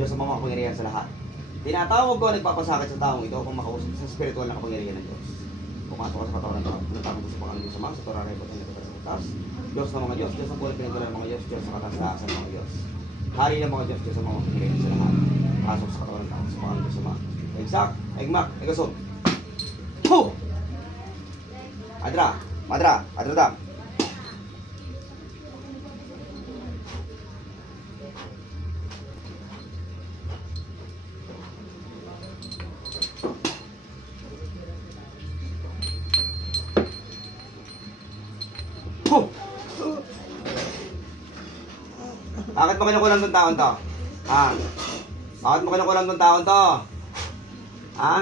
Diyos sa mga kapangyarihan sa lahat. Tinatawag ko, nagpapasakit sa taong ito kung makausap sa spiritual na kapangyarihan ng Diyos. Pumasok ka sa katawan ng tao, pinatapos sa Panginoon Diyos Ama, sa Torah Repot ang nagkataas sa taas. Diyos ng mga Diyos, Diyos ng pulit pinagdala ng mga Diyos, Diyos sa kataas-taasan ng mga Diyos. Hari ng mga Diyos, Diyos sa mga kapangyarihan sa lahat. Pasok sa katawan ng tao, sa Panginoon Diyos Ama. Egsak, egmak, egasod. Ho! Adra, madra, adradam. Bakit mo kinukulang ng taon to? Ha? Bakit mo kinukulang ng taon to? Ha?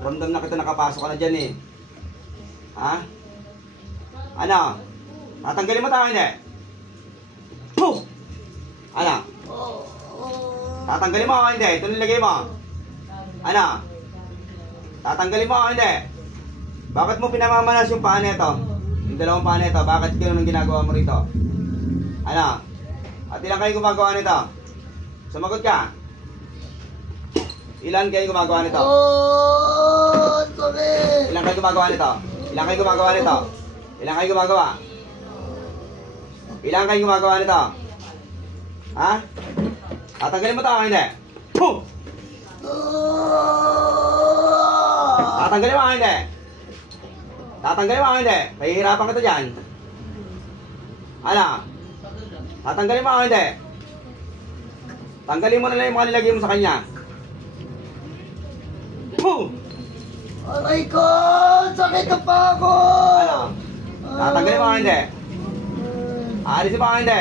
Ramdam na kita nakapasok ka na dyan eh. Ha? Ano? Tatanggalin mo tayo hindi? Puh! Ano? Tatanggalin mo o hindi? Ito nilagay mo. Ano? Tatanggalin mo o hindi? Bakit mo pinamamanas yung paa nito? Yung dalawang paa nito, bakit gano'n ang ginagawa mo rito? Ano? At ilan kayo gumagawa nito? Sumagot ka. Ilan kayo gumagawa nito? Oh, sorry. Ilan kayo gumagawa nito? Ilan kayo gumagawa nito? Ilan kayo gumagawa? Ilan kayo gumagawa nito? Ha? Tatanggalin mo ito o hindi? Puh! Tatanggalin mo o hindi? Tatanggalin mo o hindi? Pahihirapan ka ito dyan. Ano? Tatanggalin mo o hindi? Tanggalin mo na lang yung mga nilagay mo sa kanya. Puh! Aray ko! Sakit na pa ako! Ano? Tatanggalin mo o hindi? Aalisin mo o hindi?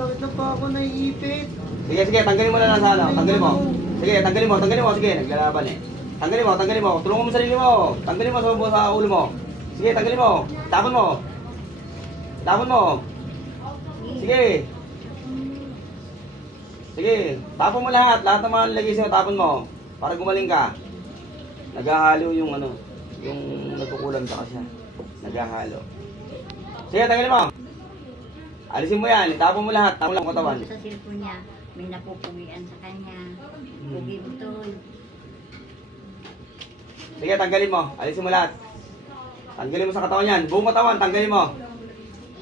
Sakit na pa ako, naiipit. Sige, sige, tanggalin mo na lang sa ano. Tanggalin mo. Sige, tanggalin mo. Sige, naglalaban eh. Tanggalin mo. Tulungan mo sarili mo. Tanggalin mo sa ulo mo. Sige, tanggalin mo. Tapon mo. Sige. Sige, tapon mo lahat. Lahat ng mga nilagay sa'yo, tapon mo. Para gumaling ka. Naghahalo yung ano, yung natukulan ka siya. Naghahalo. Sige, tanggalin mo. Alisin mo yan. Tapon mo lahat. Tapon lang katawan. Sa cellphone niya, may napupugian sa kanya. Pugi mo to. Sige, tanggalin mo. Alisin mo lahat. Tanggalin mo sa katawan yan. Buong katawan, tanggalin mo.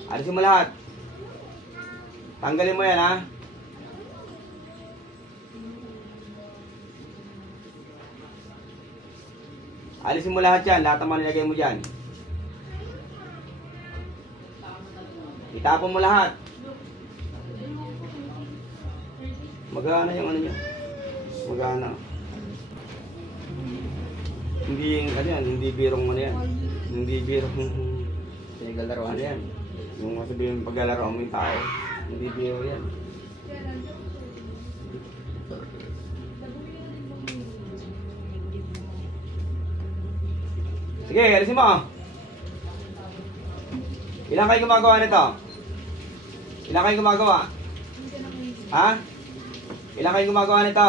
Alisin mo lahat. Tanggalin mo yan, ha? Alisin mo lahat yan. Lahat ng mga nilagay mo dyan. Itapon mo lahat. Magana yung ano niya. Magana. Hindi yung ano yan. Hindi birong ano yan. Hindi birong pinaglalaroan yan. Yung masabihin paglalaro mo yung tao. Hindi biro yan. Sige, alisin mo. Ilan kayo gumagawa nito? Ilan kayo gumagawa? Ha? Ilan kayo gumagawa nito?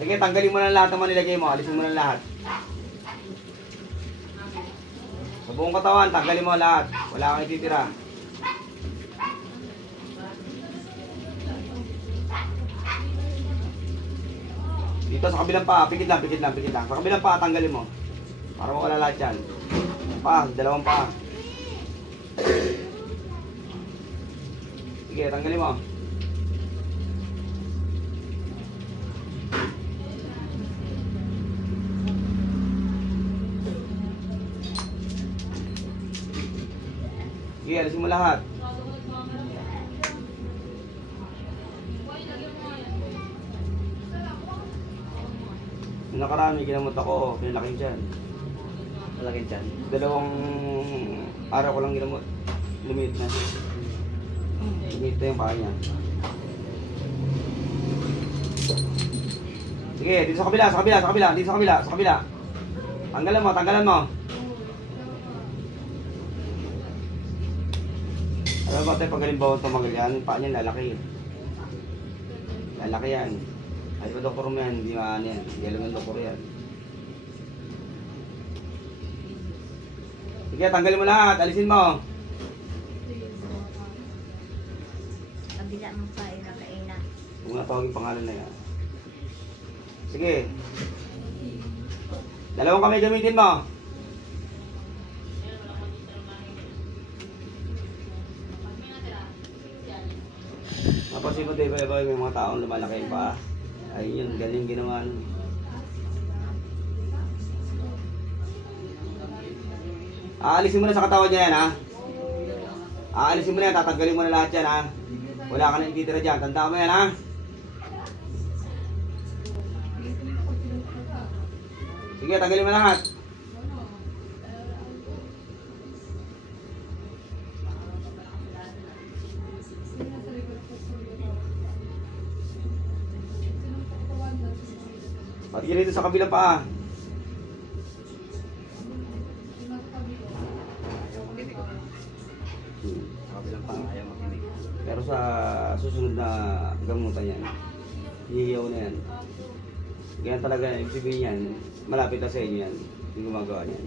Sige, tanggalin mo na lahat ng mga nilagay mo. Alisin mo na lahat. Sa buong katawan, tanggalin mo lahat. Wala kang ititira. Dito sa kabilang paa, pikit lang. Sa kabilang paa, tanggalin mo. Para mawala lahat yan. Dalawang paa. Sige, tanggalin mo. Sige, alisin mo lahat. Yung nakarami, ginamot ako, pinalaking dyan. Malaking dyan. 2 araw ko lang ginamot. Lumit na. Lumit na yung paa niya. Sige, dito sa kabila. Dito sa kabila. Tanggalan mo. Alam mo tayo, pag halimbawa tumagal yan, paa niya lalaki. Lalaki yan. Ay pa doktor mo yan, hindi maano yan. Hindi alam ng doktor yan. Sige, tanggalin mo lahat. Alisin mo. Kabila mo pa, nakaina. Kung natawag yung pangalan na yan. Sige. Dalawang kamay gamitin mo. Napansin mo, diba, may mga taong lumalaki pa. Ayun yun, galing ginawa nun. Aalisin mo na sa katawan niya yan, ha? Aalisin mo na yan, tatanggalin mo na lahat yan, ha? Wala ka na ititira dyan, tandaan mo yan, ha? Sige, tanggalin mo lahat. Patigil dito sa kabilang paa. Sa kabilang paa, ayaw makinig. Pero sa susunod na gamutan yan, hihiyaw na yan. Ganyan talaga, ibig sabihin yan, malapit na sa inyo yan, yung gumagawa niyan.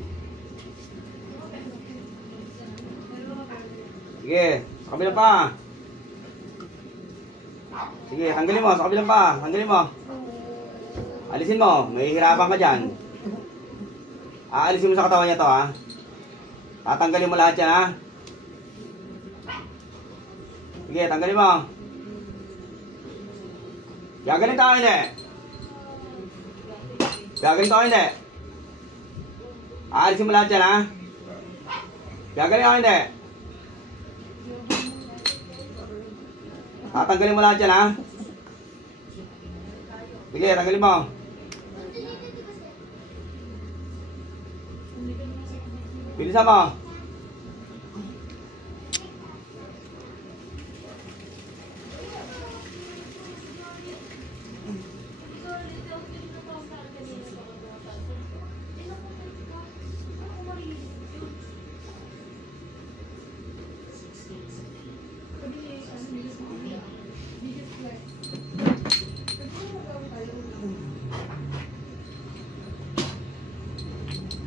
Sige, sa kabilang paa. Sige, tanggalin mo, sa kabilang paa, tanggalin mo. Alisin mo, mahihirapan ka dyan. Aalisin mo sa katawan niya to, ha? Tatanggalin mo lahat yan, ha? Sige, tanggalin mo. Gagaling tayo, hindi. Gagaling tayo, hindi. Aalisin mo lahat yan, ha? Gagaling tayo, hindi. Tatanggalin mo lahat yan, ha? Sige, tanggalin mo. Bilisan mo.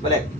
Balik.